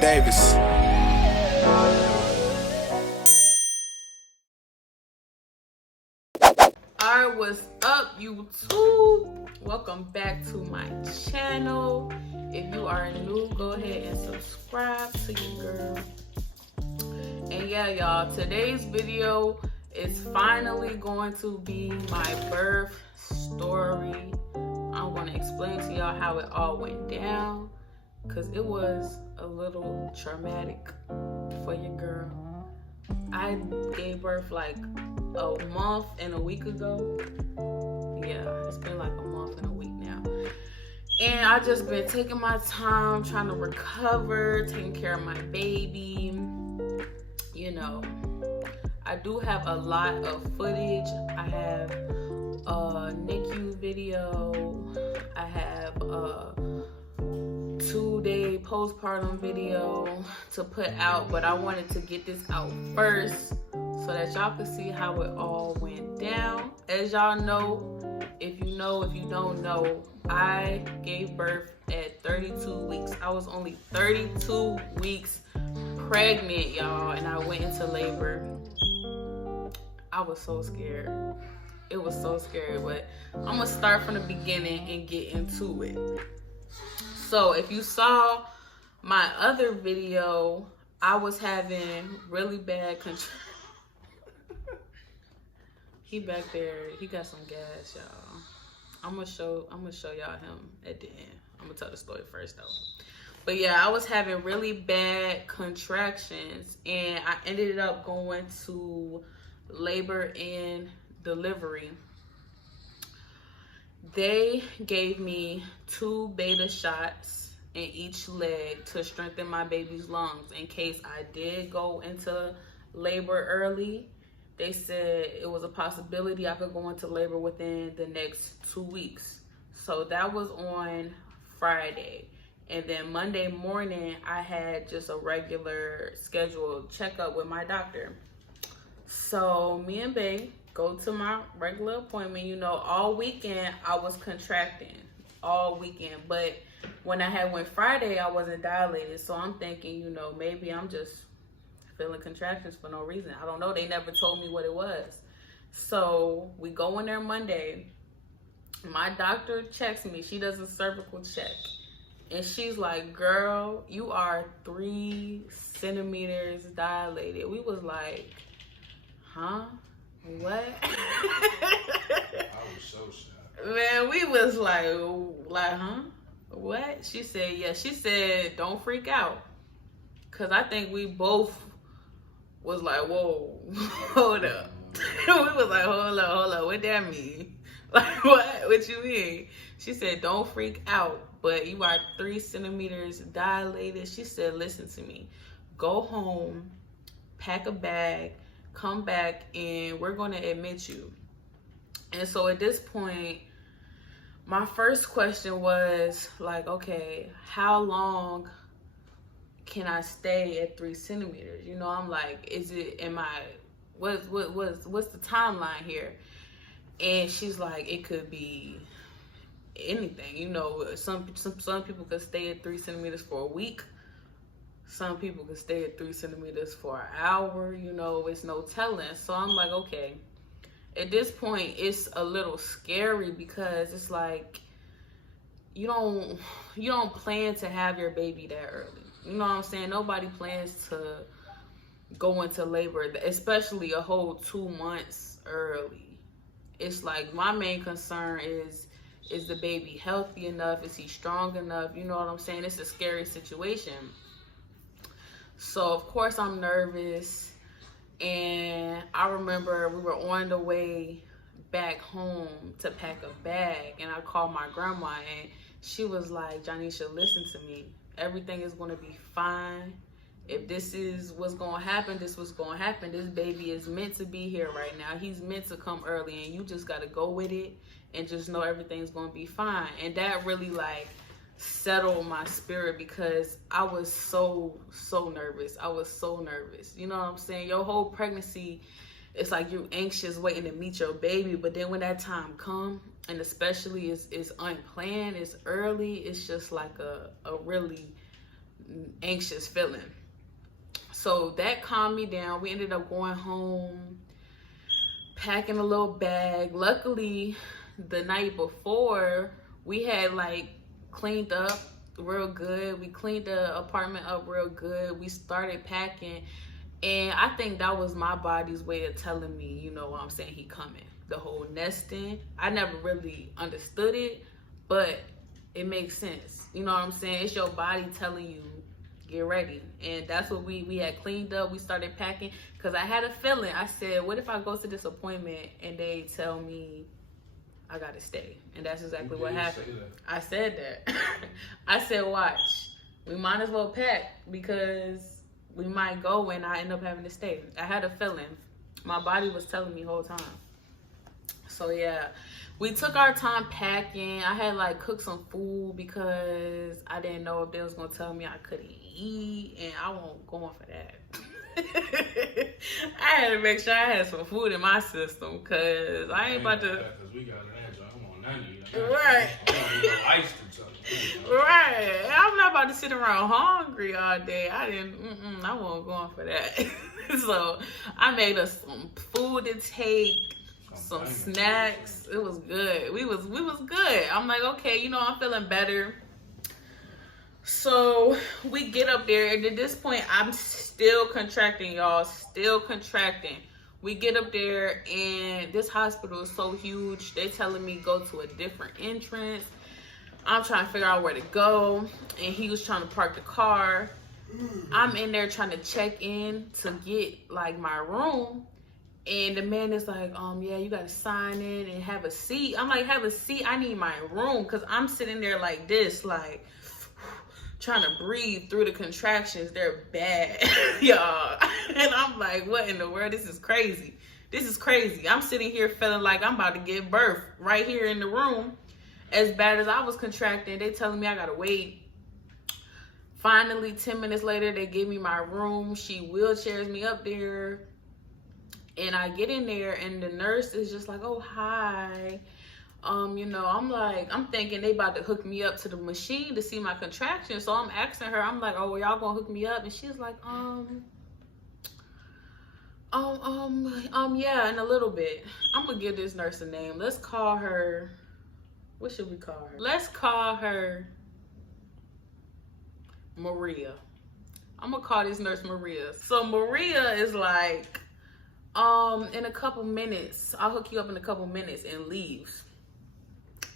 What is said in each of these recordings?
Davis. Alright, what's up, YouTube? Welcome back to my channel. If you are new, go ahead and subscribe to your girl. And yeah, y'all, today's video is finally going to be my birth story. I'm going to explain to y'all how it all went down, because it was a little traumatic for your girl. I gave birth like a month and a week ago. Yeah, it's been like a month and a week now. And I just been taking my time trying to recover, taking care of my baby. You know, I do have a lot of footage. I have a NICU video. I have a 2-day postpartum video to put out, but I wanted to get this out first so that y'all can see how it all went down. As y'all know, if you don't know, I gave birth at 32 weeks. I was only 32 weeks pregnant, y'all, and I went into labor. I was so scared. It was so scary, but I'm gonna start from the beginning and get into it. So if you saw my other video, I was having really bad control. He back there, he got some gas, y'all. I'm gonna show y'all him at the end. I'm gonna tell the story first though. But yeah, I was having really bad contractions, and I ended up going to labor and delivery. They gave me 2 beta shots in each leg to strengthen my baby's lungs in case I did go into labor early. They said it was a possibility I could go into labor within the next 2 weeks. So that was on Friday. And then Monday morning, I had just a regular scheduled checkup with my doctor. So me and Bae go to my regular appointment. You know, all weekend I was contracting, all weekend. But when I had went Friday, I wasn't dilated. So I'm thinking, you know, maybe I'm just feeling contractions for no reason. I don't know. They never told me what it was. So we go in there Monday. My doctor checks me. She does a cervical check. And she's like, girl, you are 3 centimeters dilated. We was like, huh? What? I was so shocked. Man, we was like, huh? What? She said, yeah. She said, don't freak out. Because I think we both was like, whoa, hold up. We was like, hold up. What that mean? Like, what you mean? She said, don't freak out, but you are 3 centimeters dilated. She said, listen to me. Go home, pack a bag, come back, and we're going to admit you. And so at this point, my first question was like, okay, how long can I stay at 3 centimeters? You know, I'm like, what's the timeline here? And she's like, it could be anything. You know, some people could stay at 3 centimeters for a week. Some people could stay at 3 centimeters for an hour. You know, it's no telling. So I'm like, okay. At this point, it's a little scary because it's like you don't plan to have your baby that early. You know what I'm saying? Nobody plans to go into labor, especially a whole 2 months early. It's like my main concern is the baby healthy enough? Is he strong enough? You know what I'm saying? It's a scary situation. So of course I'm nervous. And I remember we were on the way back home to pack a bag, and I called my grandma, and she was like, Janisha, listen to me. Everything is going to be fine. If this is what's going to happen, this is what's going to happen. This baby is meant to be here right now. He's meant to come early, and you just got to go with it and just know everything's going to be fine. And that really like settled my spirit because I was so nervous. I was so nervous. You know what I'm saying? Your whole pregnancy, it's like you're anxious waiting to meet your baby, but then when that time come, and especially it's unplanned, it's early, it's just like a really anxious feeling. So that calmed me down. We ended up going home, packing a little bag. Luckily, the night before, we had like cleaned up real good. We cleaned the apartment up real good. We started packing. And I think that was my body's way of telling me, you know what I'm saying, he coming. The whole nesting, I never really understood it, but it makes sense. You know what I'm saying? It's your body telling you, get ready. And that's what we had cleaned up. We started packing because I had a feeling. I said, what if I go to this appointment and they tell me I gotta stay? And that's exactly what happened. I said that. I said, watch, we might as well pack because we might go and I end up having to stay. I had a feeling. My body was telling me the whole time. So yeah, we took our time packing. I had like cooked some food because I didn't know if they was gonna tell me I couldn't eat, and I wasn't going for that. I had to make sure I had some food in my system because I ain't about to. Because we got an answer. I don't want none of you. Right. I Right. I'm not about to sit around hungry all day. I wasn't going for that. So I made us some food to take, some snacks. It was good. We was good. I'm like, okay, you know, I'm feeling better. So we get up there, and at this point, I'm still contracting, y'all. Still contracting. We get up there, and this hospital is so huge. They telling me go to a different entrance. I'm trying to figure out where to go, and he was trying to park the car. I'm in there trying to check in to get like my room, and the man is like, yeah, you gotta sign in and have a seat. I'm like, have a seat? I need my room, because I'm sitting there like this, like trying to breathe through the contractions. They're bad, y'all. And I'm like, what in the world? This is crazy. This is crazy. I'm sitting here feeling like I'm about to give birth right here in the room. As bad as I was contracting, they telling me I gotta wait. Finally, 10 minutes later, they give me my room. She wheelchairs me up there. And I get in there, and the nurse is just like, oh, hi. You know, I'm thinking they about to hook me up to the machine to see my contractions. So I'm asking her, I'm like, oh, well, y'all gonna hook me up? And she's like, yeah, in a little bit. I'm gonna give this nurse a name. Let's call her. What should we call her? Let's call her Maria. I'm gonna call this nurse Maria. So Maria is like, in a couple minutes, I'll hook you up in a couple minutes, and leaves.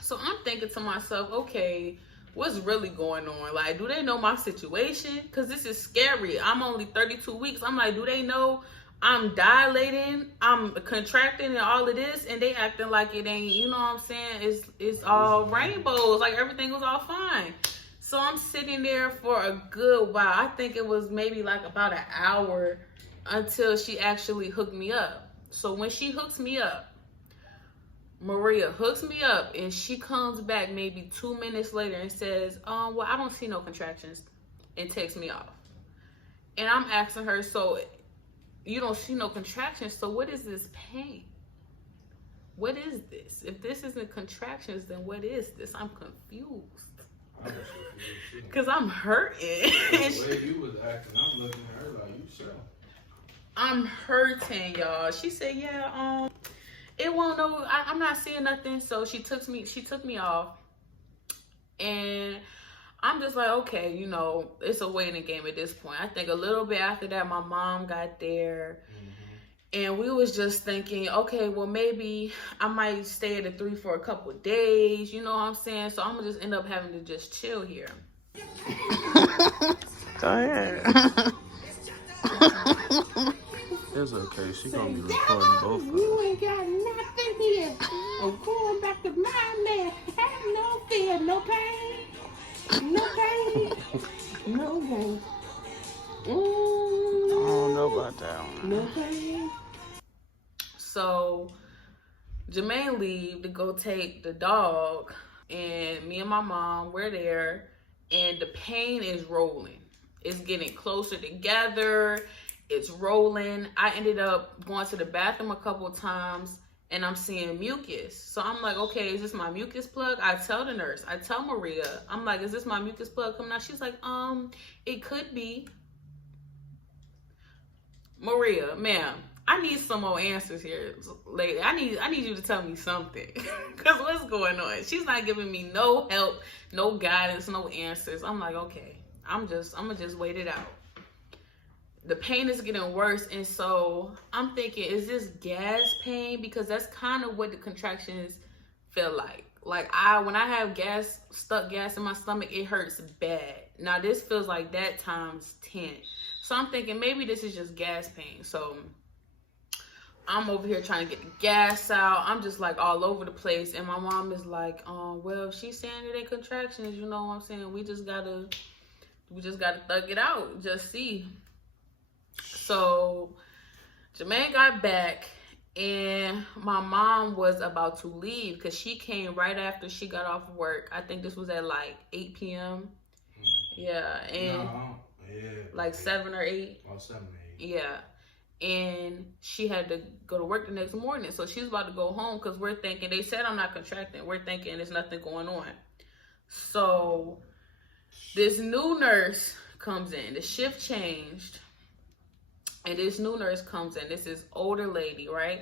So I'm thinking to myself, okay, what's really going on? Like, do they know my situation? Because this is scary. I'm only 32 weeks. I'm like, do they know I'm dilating, I'm contracting, and all of this, and they acting like it ain't, you know what I'm saying? It's all rainbows, like everything was all fine. So I'm sitting there for a good while. I think it was maybe like about an hour until she actually hooked me up. So when she hooks me up, Maria hooks me up, and she comes back maybe 2 minutes later and says, well, I don't see no contractions, and takes me off. And I'm asking her, so you don't see no contractions, so what is this pain? What is this? If this isn't contractions, then what is this? I'm confused. Because I'm hurting. The way you was acting, I'm looking at her like, you sure? I'm hurting, y'all. She said, yeah, it won't know. I'm not seeing nothing. So she took me off. And I'm just like, okay, you know, it's a waiting game at this point. I think a little bit after that, my mom got there. And we was just thinking, okay, well, maybe I might stay at the 3 for a couple of days. You know what I'm saying? So I'm going to just end up having to just chill here. Go ahead. It's okay. She gonna be recording both of us. You ain't got nothing here. I'm going back to my man. Have no fear, no pain. No pain. No pain. I don't know about that one. No pain. So Jermaine leave to go take the dog, and me and my mom, we're there, and the pain is rolling. It's getting closer together. It's rolling. I ended up going to the bathroom a couple of times, and I'm seeing mucus. So I'm like, okay, is this my mucus plug? I tell the nurse, I tell Maria, I'm like, is this my mucus plug coming out? She's like, it could be. Maria, ma'am, I need some more answers here, lady. I need you to tell me something. Cause what's going on? She's not giving me no help, no guidance, no answers. I'm like, okay, I'm gonna just wait it out. The pain is getting worse, and so I'm thinking, is this gas pain? Because that's kind of what the contractions feel like. Like when I have stuck gas in my stomach, it hurts bad. Now this feels like that times 10. So I'm thinking maybe this is just gas pain. So I'm over here trying to get the gas out. I'm just like all over the place. And my mom is like, well, she's saying it ain't contractions, you know what I'm saying? We just gotta thug it out, just see. So Jermaine got back, and my mom was about to leave because she came right after she got off work. I think this was at like 8 p.m. Yeah, and like 7 or 8. Oh, 7 or 8. Yeah, and she had to go to work the next morning, so she was about to go home because we're thinking, they said I'm not contracting. We're thinking there's nothing going on. So this new nurse comes in. The shift changed. And this new nurse comes in. This is older lady, right?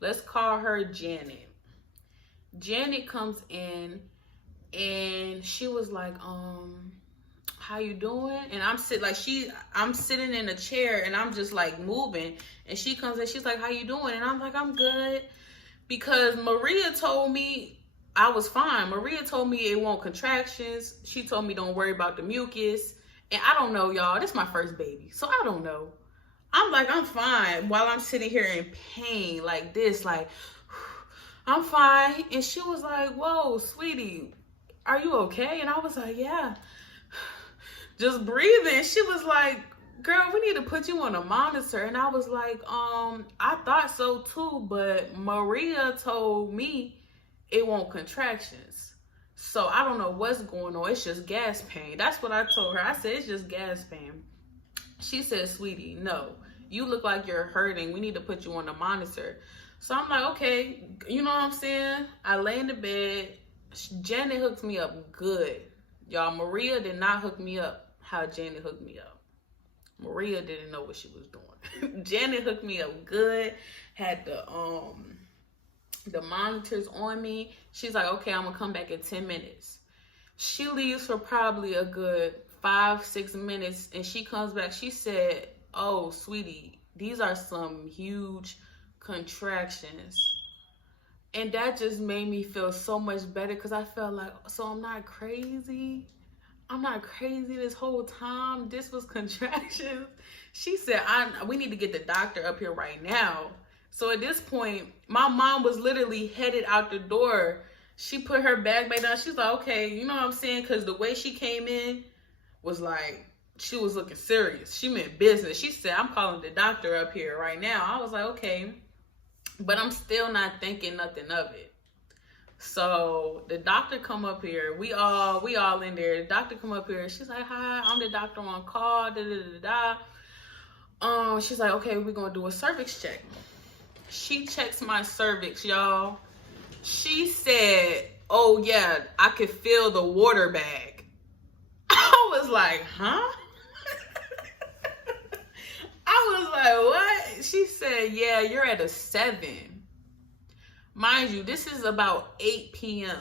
Let's call her Janet. Janet comes in, and she was like, how you doing? And I'm sitting in a chair, and I'm just like moving. And she comes in, she's like, how you doing? And I'm like, I'm good. Because Maria told me I was fine. Maria told me it won't contractions. She told me don't worry about the mucus. And I don't know, y'all. This is my first baby, so I don't know. I'm like, I'm fine, while I'm sitting here in pain like this, like, I'm fine. And she was like, whoa, sweetie, are you okay? And I was like, yeah, just breathing. She was like, girl, we need to put you on a monitor. And I was like, I thought so too, but Maria told me it won't contractions. So I don't know what's going on. It's just gas pain. That's what I told her. I said, it's just gas pain. She said, sweetie, no, you look like you're hurting. We need to put you on the monitor. So I'm like, okay, you know what I'm saying? I lay in the bed. Janet hooked me up good. Y'all, Maria did not hook me up how Janet hooked me up. Maria didn't know what she was doing. Janet hooked me up good. Had the monitors on me. She's like, okay, I'm gonna come back in 10 minutes. She leaves for probably a good 5-6 minutes, and she comes back. She said, oh, sweetie, these are some huge contractions. And that just made me feel so much better, because I felt like, so I'm not crazy. I'm not crazy this whole time. This was contractions. She said, we need to get the doctor up here right now. So at this point, my mom was literally headed out the door. She put her bag back down. She's like, okay, you know what I'm saying? Because the way she came in was like, she was looking serious. She meant business. She said, I'm calling the doctor up here right now. I was like, okay. But I'm still not thinking nothing of it. So the doctor come up here. We all in there. The doctor come up here. She's like, hi, I'm the doctor on call. She's like, okay, we're going to do a cervix check. She checks my cervix, y'all. She said, oh yeah, I could feel the water bag. I was like, huh? I was like, what? She said, yeah, you're at a 7. Mind you, this is about 8 p.m.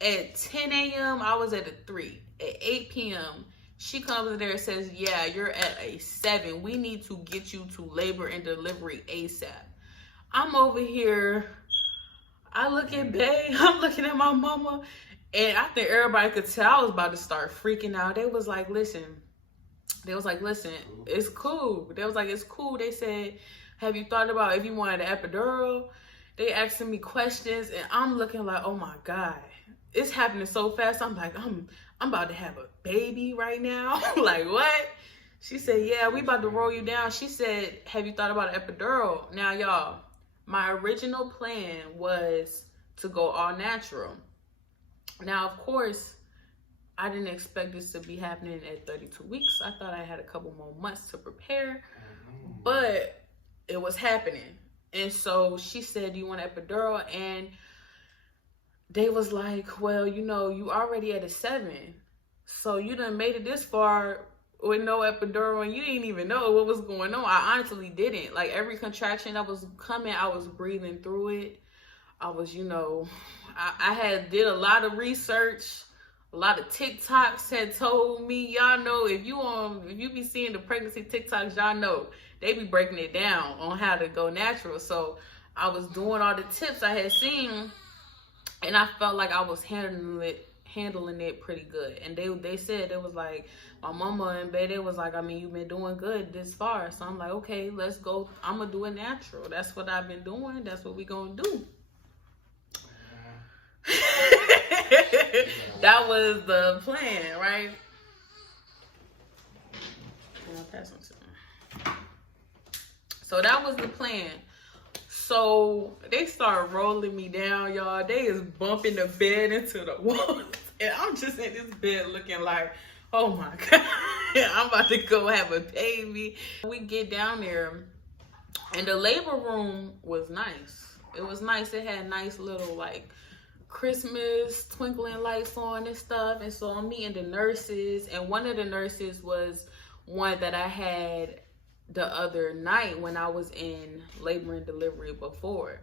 At 10 a.m., I was at a 3. At 8 p.m., she comes in there and says, yeah, you're at a 7. We need to get you to labor and delivery ASAP. I'm over here. I look at Bae. I'm looking at my mama. And I think everybody could tell I was about to start freaking out. They was like, listen, it's cool. They was like, it's cool. They said, have you thought about if you wanted an epidural? They asking me questions, and I'm looking like, oh my God, it's happening so fast. I'm like, I'm about to have a baby right now. Like, what? She said, yeah, we about to roll you down. She said, have you thought about an epidural? Now, y'all, my original plan was to go all natural. Now, of course, I didn't expect this to be happening at 32 weeks. I thought I had a couple more months to prepare, but it was happening. And so she said, do you want an epidural? And they was like, well, you know, you already at a 7. So you done made it this far with no epidural and you didn't even know what was going on. I honestly didn't. Like every contraction that was coming, I was breathing through it. I was, you know, I had did a lot of research. A lot of TikToks had told me, y'all know, if you be seeing the pregnancy TikToks, y'all know they be breaking it down on how to go natural. So I was doing all the tips I had seen, and I felt like I was handling it pretty good. And they said, it was like, my mama and baby was like, I mean, you've been doing good this far. So I'm like, okay, let's go. I'm gonna do it natural. That's what I've been doing. That's what we gonna do. That was the plan, right? I'll pass on to them. So that was the plan. So they start rolling me down, y'all. They is bumping the bed into the wall. And I'm just in this bed looking like, oh my God, I'm about to go have a baby. We get down there and the labor room was nice. It was nice. It had nice little like Christmas twinkling lights on and stuff. And so I'm meeting the nurses, and one of the nurses was one that I had the other night when I was in labor and delivery before.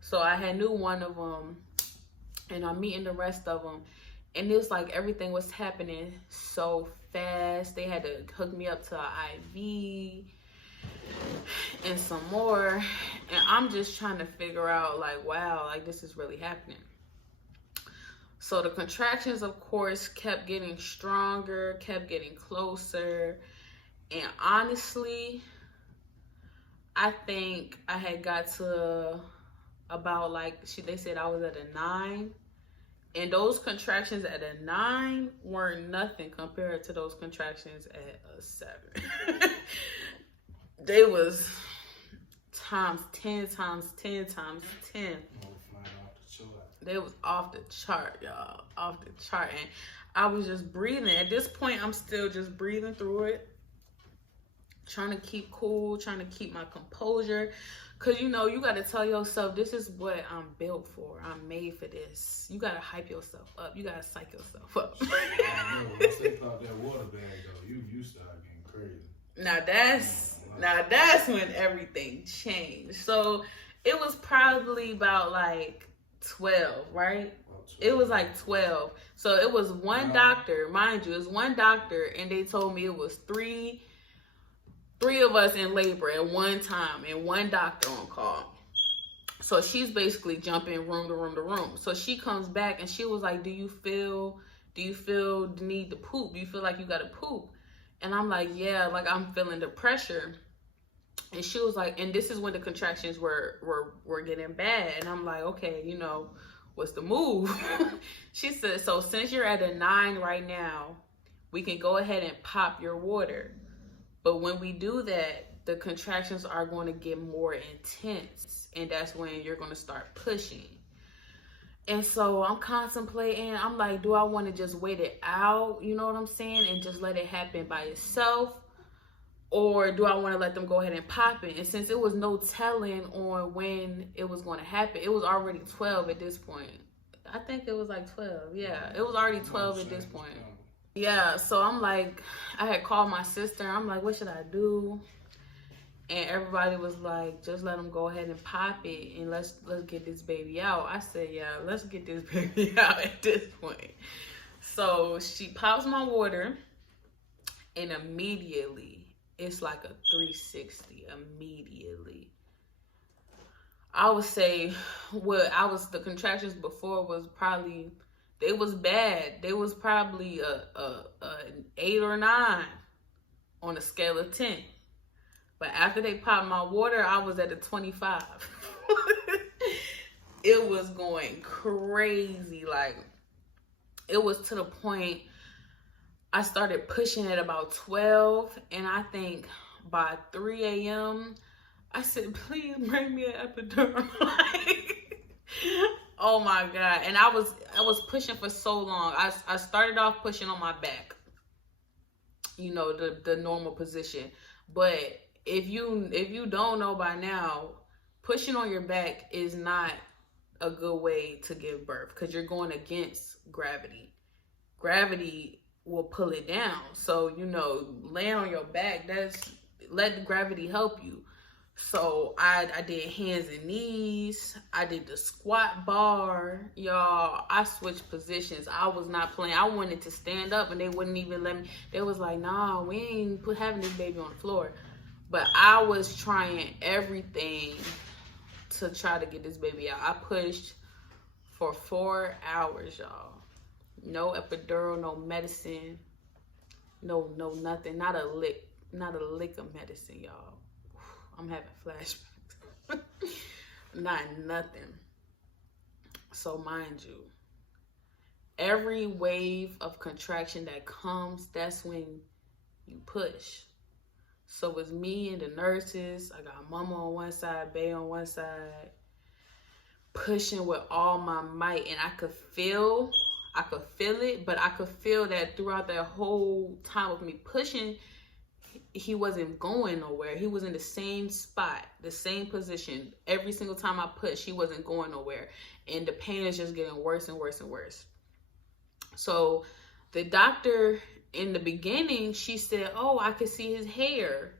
So I had knew one of them, and I'm meeting the rest of them, and it was like everything was happening so fast. They had to hook me up to an IV and some more, and I'm just trying to figure out like, wow, like this is really happening. So the contractions, of course, kept getting stronger, kept getting closer. And honestly, I think I had got to about like, they said I was at a 9. And those contractions at a 9 weren't nothing compared to those contractions at a 7. They was times 10, times 10, times 10. They was off the chart, y'all. Off the chart. And I was just breathing. At this point, I'm still just breathing through it. Trying to keep cool. Trying to keep my composure. Because, you know, you got to tell yourself, this is what I'm built for. I'm made for this. You got to hype yourself up. You got to psych yourself up. I know. Once they pop that water bag, though, you start getting crazy. Now that's when everything changed. So it was probably about like 12, right? It was like 12. So it was one doctor, mind you, it was one doctor, and they told me it was three of us in labor at one time and one doctor on call. So she's basically jumping room to room to room. So she comes back and she was like, do you feel the need to poop? Do you feel like you gotta poop? And I'm like, yeah, like I'm feeling the pressure. And she was like, and this is when the contractions were getting bad. And I'm like, okay, you know, what's the move? She said, so since you're at a 9 right now, we can go ahead and pop your water. But when we do that, the contractions are going to get more intense. And that's when you're going to start pushing. And so I'm contemplating, I'm like, do I want to just wait it out? You know what I'm saying? And just let it happen by itself? Or do I want to let them go ahead and pop it? And since it was no telling on when it was going to happen, it was already 12 at this point. I think it was like 12. Yeah, it was already 12 at this point. Yeah, so I'm like, I had called my sister. I'm like, what should I do? And everybody was like, just let them go ahead and pop it and let's get this baby out. I said, yeah, let's get this baby out at this point. So she pops my water, and immediately, it's like a 360 immediately. I would say the contractions before was probably, they was bad. They was probably an 8 or 9 on a scale of 10. But after they popped my water, I was at a 25. It was going crazy. Like, it was to the point I started pushing at about 12. And I think by 3 a.m., I said, please bring me an epidural. Oh my God. And I was pushing for so long. I started off pushing on my back, you know, the normal position. But if you don't know by now, pushing on your back is not a good way to give birth because you're going against gravity. Gravity will pull it down. So, you know, laying on your back, let the gravity help you. So I did hands and knees. I did the squat bar. Y'all, I switched positions. I was not playing. I wanted to stand up and they wouldn't even let me. They was like, nah, we ain't having this baby on the floor. But I was trying everything to try to get this baby out. I pushed for 4 hours, y'all. No epidural, no medicine, no nothing. Not a lick of medicine, y'all. I'm having flashbacks. Not nothing. So mind you, every wave of contraction that comes, that's when you push. So it's me and the nurses. I got mama on one side, bae on one side, pushing with all my might. And I could feel it, but I could feel that throughout that whole time of me pushing, he wasn't going nowhere. He was in the same spot, the same position. Every single time I pushed, he wasn't going nowhere. And the pain is just getting worse and worse and worse. So the doctor in the beginning, she said, oh, I could see his hair.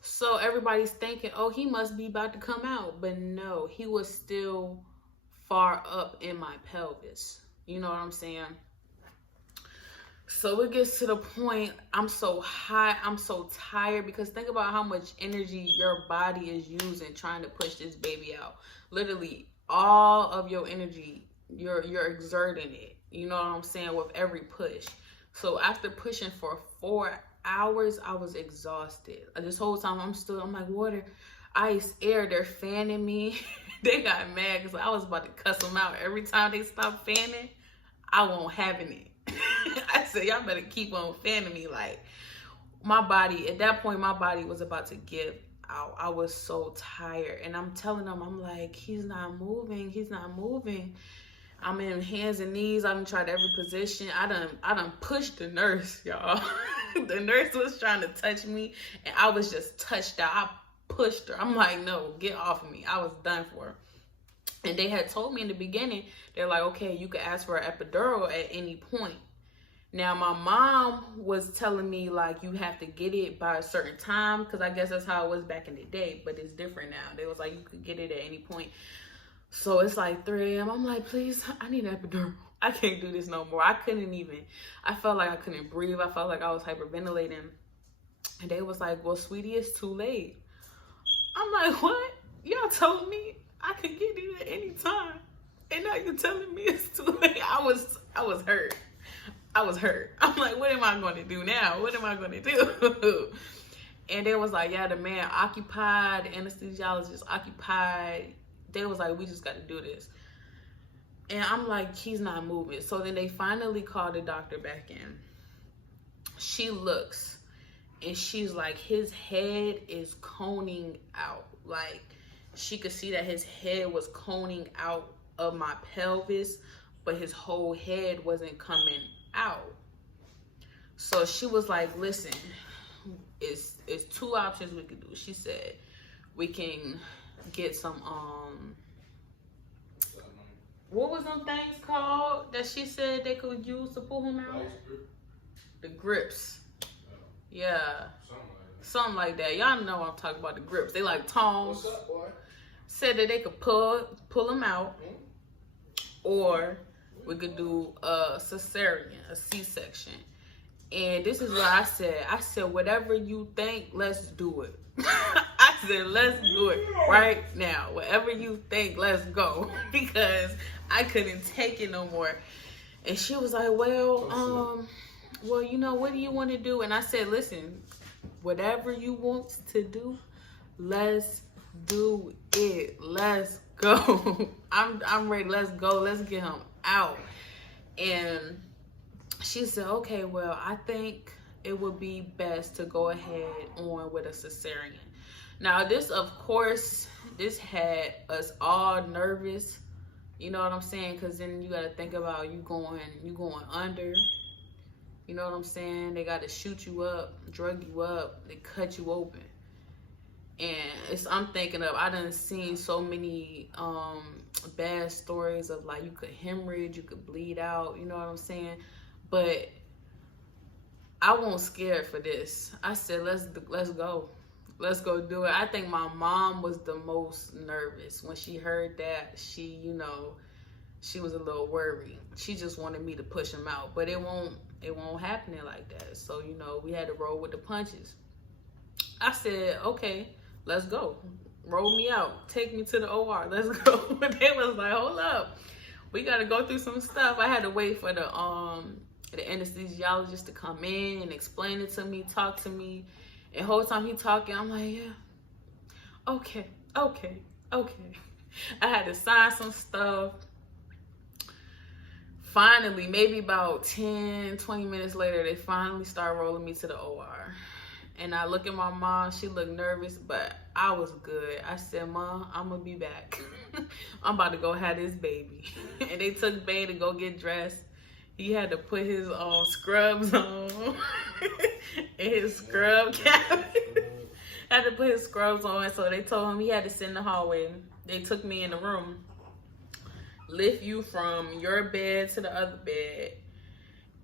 So everybody's thinking, oh, he must be about to come out. But no, he was still far up in my pelvis. You know what I'm saying? So it gets to the point, I'm so hot, I'm so tired, because think about how much energy your body is using trying to push this baby out. Literally, all of your energy, you're exerting it. You know what I'm saying? With every push. So after pushing for 4 hours, I was exhausted. This whole time I'm like, water, ice, air, they're fanning me. They got mad because I was about to cuss them out. Every time they stop fanning, I won't have any. I said, y'all better keep on fanning me. Like, my body, at that point, my body was about to give out. I was so tired. And I'm telling them, I'm like, he's not moving. He's not moving. I'm in hands and knees. I done tried every position. I done pushed the nurse, y'all. The nurse was trying to touch me, and I was just touched out. I pushed her. I'm like, no, get off of me. I was done for. And they had told me in the beginning, they're like, okay, you could ask for an epidural at any point. Now, my mom was telling me, like, you have to get it by a certain time, because I guess that's how it was back in the day, but it's different now. They was like, you could get it at any point. So it's like 3 a.m. I'm like, please, I need an epidural. I can't do this no more. I felt like I couldn't breathe. I felt like I was hyperventilating. And they was like, well, sweetie, it's too late. I'm like, what? Y'all told me I could get it at any time. And now you're telling me it's too late. I was hurt. I was hurt. I'm like, what am I going to do now? What am I going to do? And they was like, yeah, the man occupied, the anesthesiologist occupied. They was like, we just got to do this. And I'm like, he's not moving. So then they finally called the doctor back in. She looks, and she's like, his head is coning out. Like, she could see that his head was coning out of my pelvis, but his whole head wasn't coming out. So she was like, listen, it's 2 options we could do. She said, we can get some, what was them things called that she said they could use to pull him out? The grips. Yeah. Something like that. Y'all know I'm talking about, the grips. They like tongs. What's up, boy? Said that they could pull him out, or we could do a cesarean, a C-section. And this is what I said. I said, whatever you think, let's do it. I said, let's do it right now. Whatever you think, let's go. Because I couldn't take it no more. And she was like, well, you know, what do you want to do? And I said, listen, whatever you want to do, let's do it. Let's go. I'm ready. Let's go. Let's get him out. And she said, okay, well, I think it would be best to go ahead on with a cesarean. Now, this, of course, this had us all nervous. You know what I'm saying? Because then you got to think about you going under. You know what I'm saying? They got to shoot you up, drug you up, they cut you open. And I'm thinking of, I done seen so many bad stories of like you could hemorrhage, you could bleed out, you know what I'm saying? But I wasn't scared for this. I said, let's go. Let's go do it. I think my mom was the most nervous when she heard that. She, you know, she was a little worried. She just wanted me to push him out, but it won't happen like that. So, you know, we had to roll with the punches. I said, okay, let's go. Roll me out. Take me to the OR. Let's go. But they was like, hold up. We got to go through some stuff. I had to wait for the anesthesiologist to come in and explain it to me, talk to me. And the whole time he talking, I'm like, yeah, okay. I had to sign some stuff. Finally, maybe about 10, 20 minutes later, they finally start rolling me to the OR. And I look at my mom, she looked nervous, but I was good. I said, Mom, I'm gonna be back. I'm about to go have this baby. And they took Bay to go get dressed. He had to put his scrubs on and his scrub cap. Had to put his scrubs on, so they told him he had to sit in the hallway. They took me in the room, lift you from your bed to the other bed,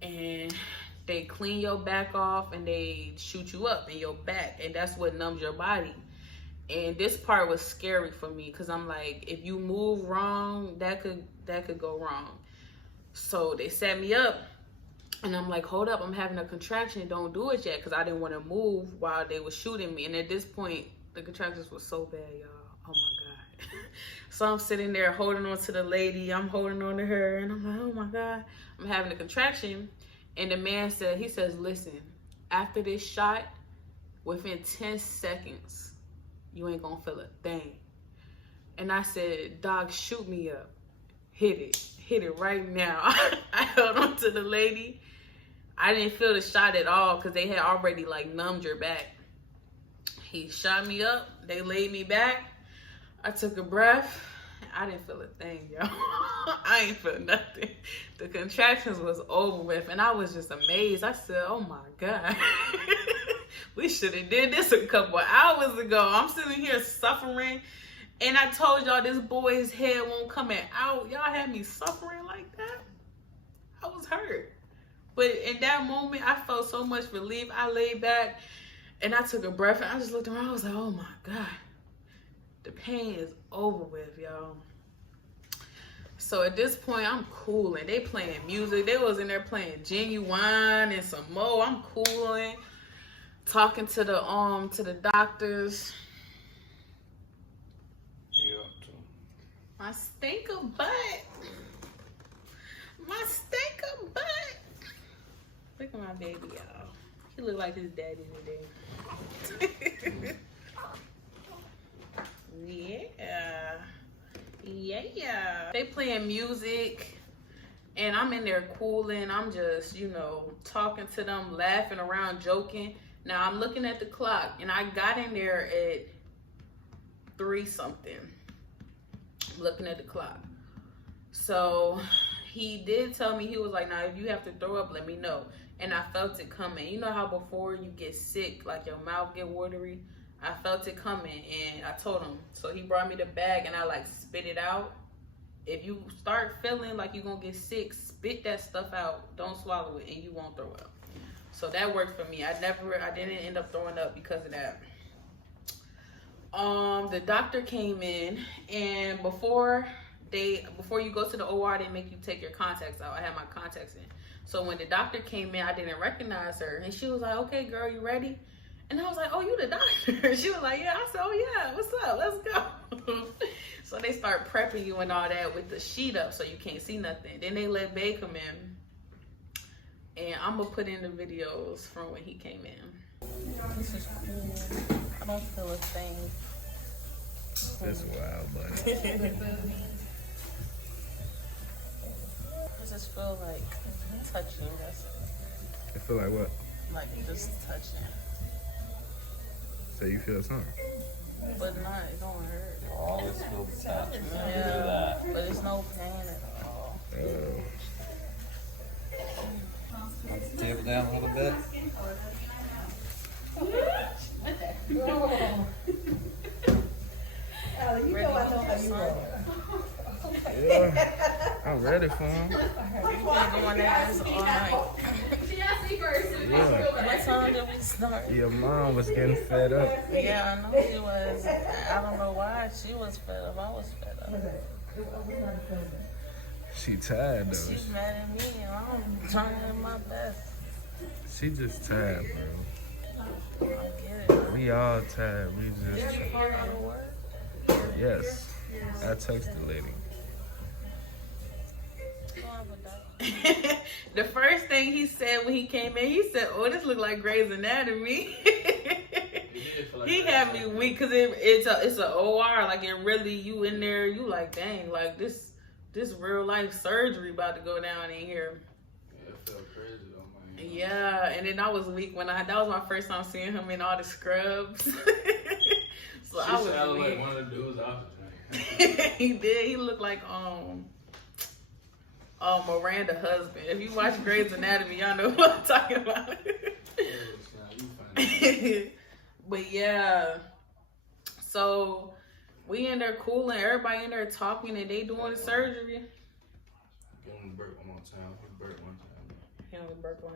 and they clean your back off and they shoot you up in your back, and that's what numbs your body. And this part was scary for me because I'm like, if you move wrong, that could go wrong. So they set me up, and I'm like, hold up, I'm having a contraction, don't do it yet, because I didn't want to move while they were shooting me. And at this point, the contractions were so bad, y'all. Oh my God. So I'm sitting there holding on to the lady, I'm holding on to her, and I'm like, oh my God, I'm having a contraction. And the man said, he says, listen, after this shot, within 10 seconds, you ain't gonna feel a thing. And I said, Doc, shoot me up. Hit it right now. I held on to the lady. I didn't feel the shot at all because they had already like numbed your back. He shot me up. They laid me back. I took a breath. I didn't feel a thing, yo. I ain't feel nothing. The contractions was over with, and I was just amazed. I said, oh my God. We should have did this a couple hours ago. I'm sitting here suffering, and I told y'all this boy's head won't come out. Y'all had me suffering like that. I was hurt. But in that moment, I felt so much relief. I laid back, and I took a breath, and I just looked around. I was like, oh my God. The pain is over with, y'all. So at this point, I'm cooling. They playing music. They was in there playing Genuine and some more. I'm cooling, talking to the doctors. Yeah. My stinker butt. My stinker butt. Look at my baby, y'all. He look like his daddy today. Yeah. They playing music, and I'm in there cooling. I'm just, you know, talking to them, laughing around, joking. Now I'm looking at the clock, and I got in there at 3-something. Looking at the clock. So he did tell me, he was like, now if you have to throw up, let me know. And I felt it coming. You know how before you get sick, like your mouth get watery? I felt it coming, and I told him. So he brought me the bag, and I like spit it out. If you start feeling like you're gonna get sick, spit that stuff out. Don't swallow it, and you won't throw up. So that worked for me. I didn't end up throwing up because of that. The doctor came in, and before you go to the OR, they make you take your contacts out. I had my contacts in. So when the doctor came in, I didn't recognize her, and she was like, okay, girl, you ready? And I was like, oh, you the doctor? She was like, yeah. I said, oh, yeah, what's up? Let's go. So they start prepping you and all that with the sheet up so you can't see nothing. Then they let Bay come in. And I'm going to put in the videos from when he came in. This is cool. I don't feel a thing. That's wild, buddy. I just feel like touching. That's it. I feel like what? Like just touching. So you feel something? But not, it don't hurt. All this feels touch. Yeah, but it's no pain at all. Table down a little bit. I'm ready for him. We've been going at this all night. Yeah. What time did we start? Your mom was getting fed up. Yeah, I know she was. I don't know why she was fed up. I was fed up. She tired though. She's mad at me, and I'm trying my best. She just tired, bro. I get it. We all tired. We Did just you call out of work? yes. I texted the lady. The first thing he said when he came in, he said, "Oh, this look like Grey's Anatomy." He had me weak because it's a OR. Like it really, you in there, you like, dang, like this real life surgery about to go down in here. Yeah, it felt crazy though, man. Yeah, and then I was weak when that was my first time seeing him in all the scrubs. So I was sounded weak. like one of the dudes out the drink. He did. He looked like Miranda husband. If you watch Grey's Anatomy, y'all know what I'm talking about. You funny. But yeah, so we in there cooling, everybody in there talking, and they doing the surgery. Give him a burp one more time. He burped one time. He only burped one.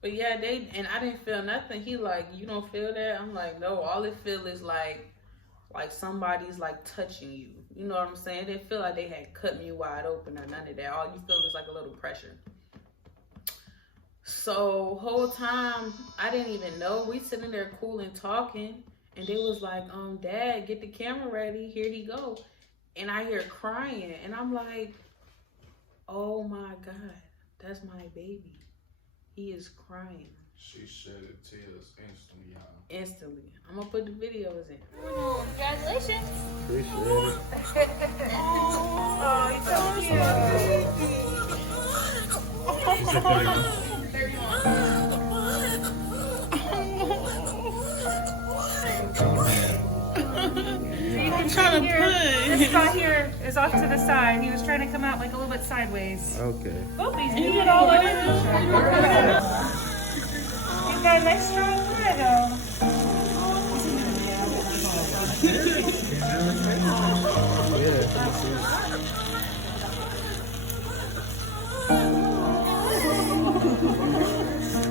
But yeah, and I didn't feel nothing. He like, you don't feel that? I'm like, no, all it feel is like somebody's like touching you. You know what I'm saying? It didn't feel like they had cut me wide open or none of that. All you feel is like a little pressure. So whole time I didn't even know. We sitting there cool and talking, and they was like, Dad, get the camera ready. Here he go. And I hear crying, and I'm like, oh my God, that's my baby. He is crying. She shedded tears instantly, y'all. Instantly. I'm gonna put the videos in. Congratulations. Appreciate it. Oh, you're so I'm trying to push. This spot here is off to the side. He was trying to come out like a little bit sideways. Okay. Oh, he's moving all over. He's got a nice strong leg though.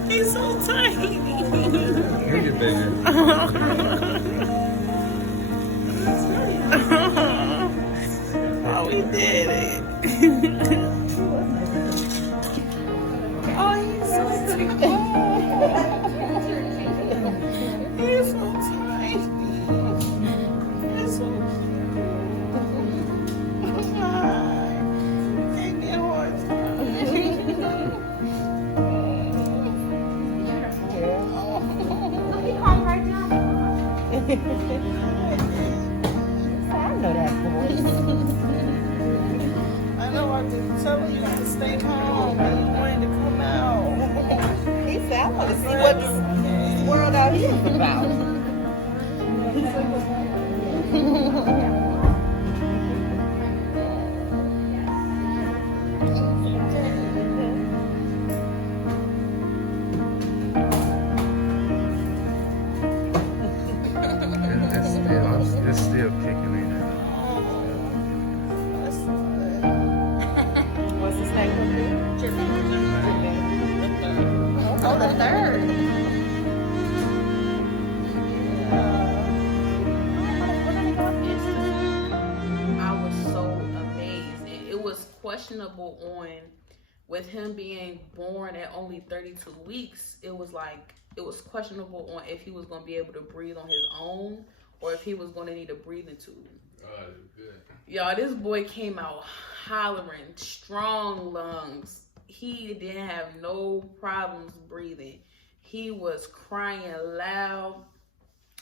He's so tiny. You're your baby. Oh, we did it. Oh, he's so tiny. He's so tiny. He's so Can't get hard. He calm right now. I know that voice. I know I was telling you to stay home, but you wanted to come out. He said, I want to see what this world out here is about. It's still kicking in. What's his name? Oh, the third. I was so amazed. It was questionable with him being born at only 32 weeks. It was questionable on if he was going to be able to breathe on his own or if he was going to need a breathing tube. Oh, good. Y'all, this boy came out hollering, strong lungs. He didn't have no problems breathing. He was crying loud.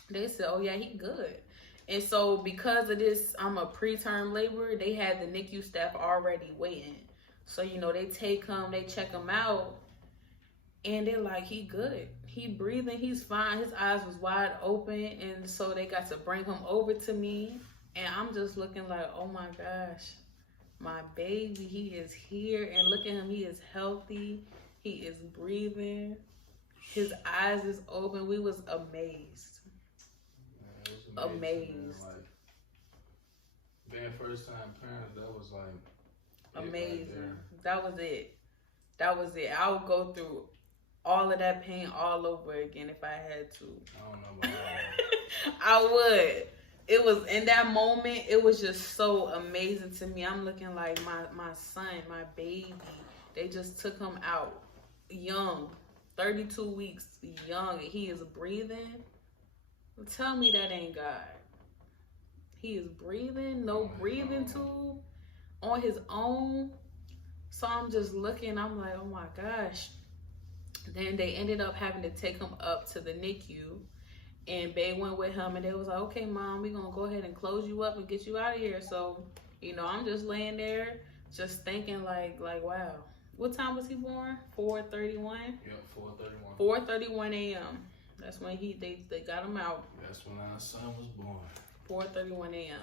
They said, oh yeah, he good. And so because of this, I'm a preterm labor, they had the NICU staff already waiting. So, they take him, they check him out, and they're like, he good. He breathing, he's fine. His eyes was wide open, and so they got to bring him over to me. And I'm just looking like, oh my gosh, my baby, he is here. And look at him, he is healthy. He is breathing. His eyes is open. We was amazed. Yeah, it was amazing, man. Like, Being first time parents, that was like Amazing. Right, That was it. That was it. I would go through all of that pain all over again if I had to. I don't know about that. I would. It was in that moment, it was just so amazing to me. I'm looking like my son, my baby. They just took him out young, 32 weeks young, and he is breathing. Tell me that ain't God. He is breathing, no breathing tube on his own. So I'm just looking, I'm like, oh my gosh. Then they ended up having to take him up to the NICU, and Bae went with him, and they was like, okay, Mom, we're gonna go ahead and close you up and get you out of here. So, you know, I'm just laying there, just thinking like, wow. What time was he born? 4:31? Yep, 4:31. 4:31 a.m. That's when they got him out. That's when our son was born. 4:31 a.m.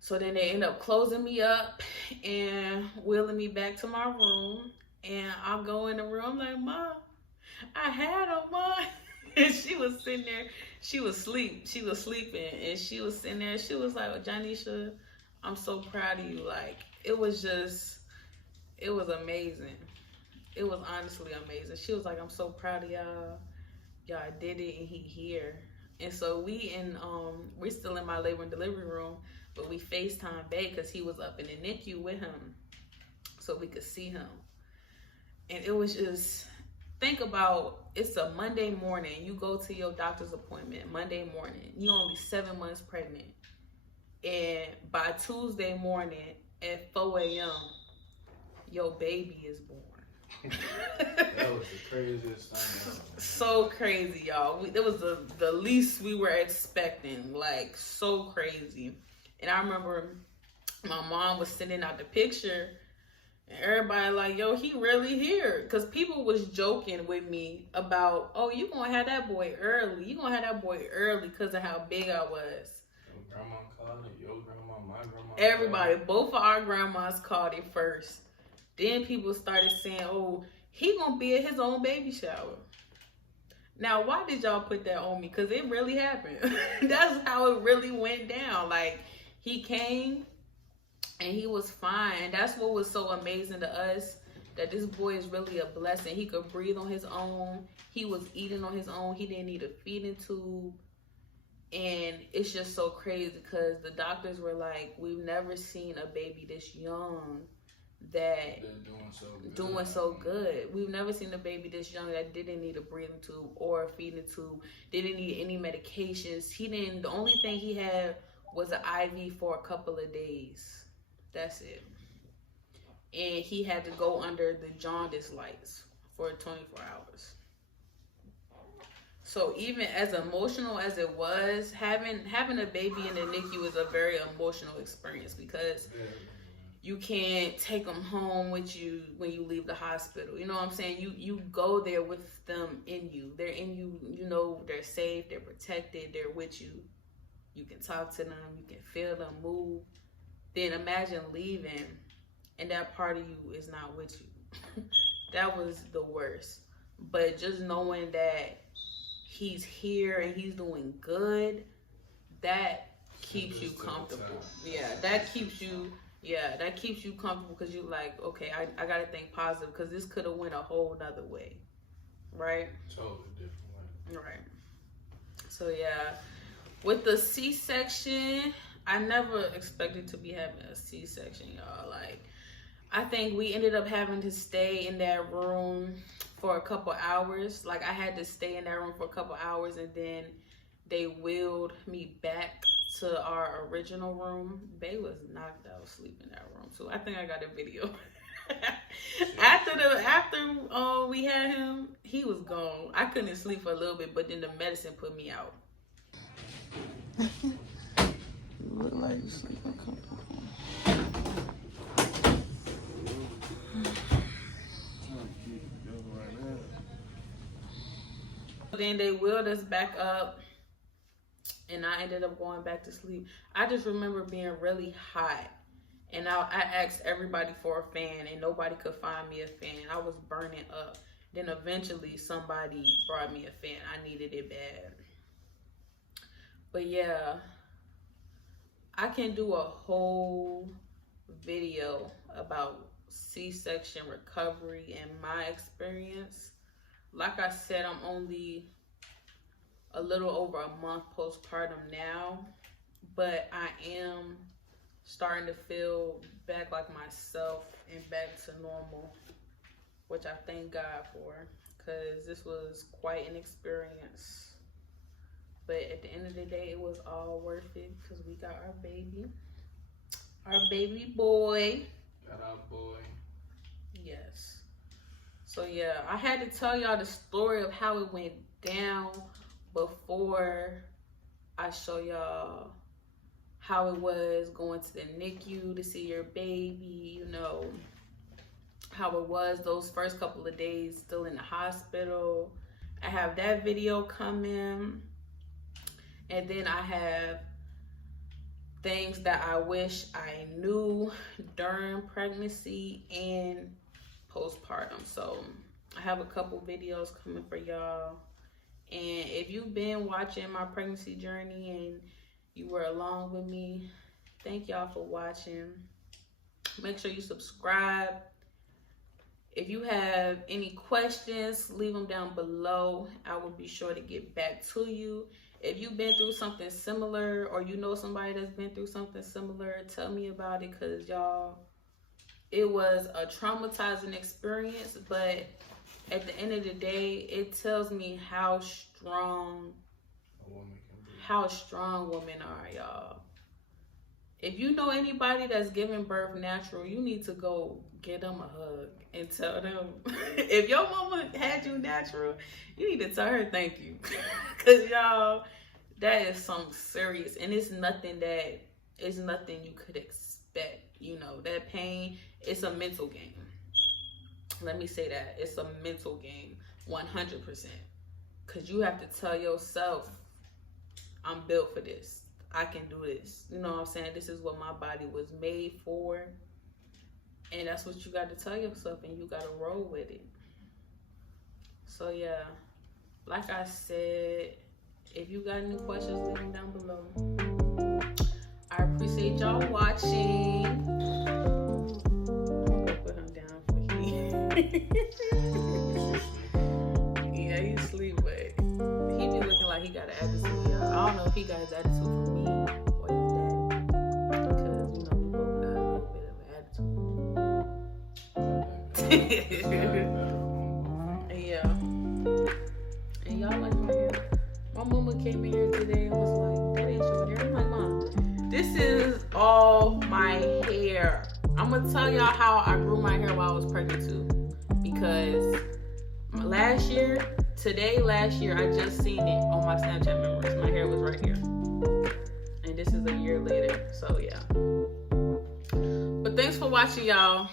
So then they end up closing me up and wheeling me back to my room. And I'll go in the room like, Mom, I had him, Mom. And she was sitting there. She was asleep. She was sleeping. And she was sitting there. She was like, Janisha, I'm so proud of you. Like, it was amazing. It was honestly amazing. She was like, I'm so proud of y'all. Y'all did it, and he here. And so we're still in my labor and delivery room, but we FaceTime Bae because he was up in the NICU with him, so we could see him. And it was just, think about, it's a Monday morning. You go to your doctor's appointment Monday morning. You only 7 months pregnant, and by Tuesday morning at 4 a.m., your baby is born. That was the craziest thing ever. So crazy, y'all. It was the least we were expecting, like so crazy. And I remember my mom was sending out the picture, and everybody like, yo, he really here. Because people was joking with me about, oh, you gonna have that boy early. You gonna have that boy early because of how big I was. Your grandma called it, your grandma, my grandma. Everybody, both of our grandmas called it first. Then people started saying, oh, he gonna be at his own baby shower. Now, why did y'all put that on me? Because it really happened. That's how it really went down. Like, he came and he was fine. That's what was so amazing to us, that this boy is really a blessing. He could breathe on his own. He was eating on his own. He didn't need a feeding tube. And it's just so crazy because the doctors were like, we've never seen a baby this young that doing so good. We've never seen a baby this young that didn't need a breathing tube or a feeding tube, didn't need any medications. The only thing he had was an IV for a couple of days. That's it. And he had to go under the jaundice lights for 24 hours. So even as emotional as it was, having a baby in the NICU is a very emotional experience because you can't take them home with you when you leave the hospital. You know what I'm saying? You go there with them in you. They're in you. You know they're safe. They're protected. They're with you. You can talk to them. You can feel them move. Then imagine leaving and that part of you is not with you. That was the worst. But just knowing that he's here and he's doing good, that keeps you comfortable. That keeps you comfortable because you're like, okay, I gotta think positive because this could have went a whole nother way, right? Totally different way. Right. So yeah, with the C-section, I never expected to be having a C-section, y'all. Like, I think we ended up having to stay in that room for a couple hours. Like, I had to stay in that room for a couple hours, and then they wheeled me back to our original room. Bae was knocked out asleep in that room too. I think I got a video. after we had him, he was gone. I couldn't sleep for a little bit, but then the medicine put me out. You look like you're sleeping comfortable. Then they wheeled us back up, and I ended up going back to sleep. I just remember being really hot, and I asked everybody for a fan, and nobody could find me a fan. I was burning up. Then eventually somebody brought me a fan. I needed it bad. But yeah, I can do a whole video about C-section recovery and my experience. Like I said, I'm only a little over a month postpartum now, but I am starting to feel back like myself and back to normal, which I thank God for, because this was quite an experience. But at the end of the day, it was all worth it because we got our baby boy. Got our boy. Yes. So yeah, I had to tell y'all the story of how it went down before I show y'all how it was going to the NICU to see your baby, you know, how it was those first couple of days still in the hospital. I have that video coming. And then I have things that I wish I knew during pregnancy and postpartum. So I have a couple videos coming for y'all. And if you've been watching my pregnancy journey and you were along with me, thank y'all for watching. Make sure you subscribe. If you have any questions, leave them down below. I will be sure to get back to you. If you've been through something similar or you know somebody that's been through something similar, tell me about it, because y'all, it was a traumatizing experience, but at the end of the day, it tells me how strong women are, y'all. If you know anybody that's giving birth natural, you need to go get them a hug and tell them. If your mama had you natural, you need to tell her thank you. Because y'all, that is something serious. And it's nothing you could expect. You know, that pain, it's a mental game. Let me say that. It's a mental game, 100%. Because you have to tell yourself, I'm built for this. I can do this. You know what I'm saying? This is what my body was made for. And that's what you got to tell yourself, and you got to roll with it. So yeah, like I said, if you got any questions, leave them down below. I appreciate y'all watching. I'm gonna put him down for you. Yeah, he's asleep, but he be looking like he got an attitude, y'all. I don't know if he got his attitude from me or his daddy, because you know we both got a little bit of an attitude. Yeah. And y'all like my hair. My mama came in here today and was like, that ain't your hair. I'm like, Mom, this is all my hair. I'm gonna tell y'all how I grew my hair while I was pregnant too, because last year, I just seen it on my Snapchat memories. My hair was right here. And this is a year later. So yeah. But thanks for watching, y'all.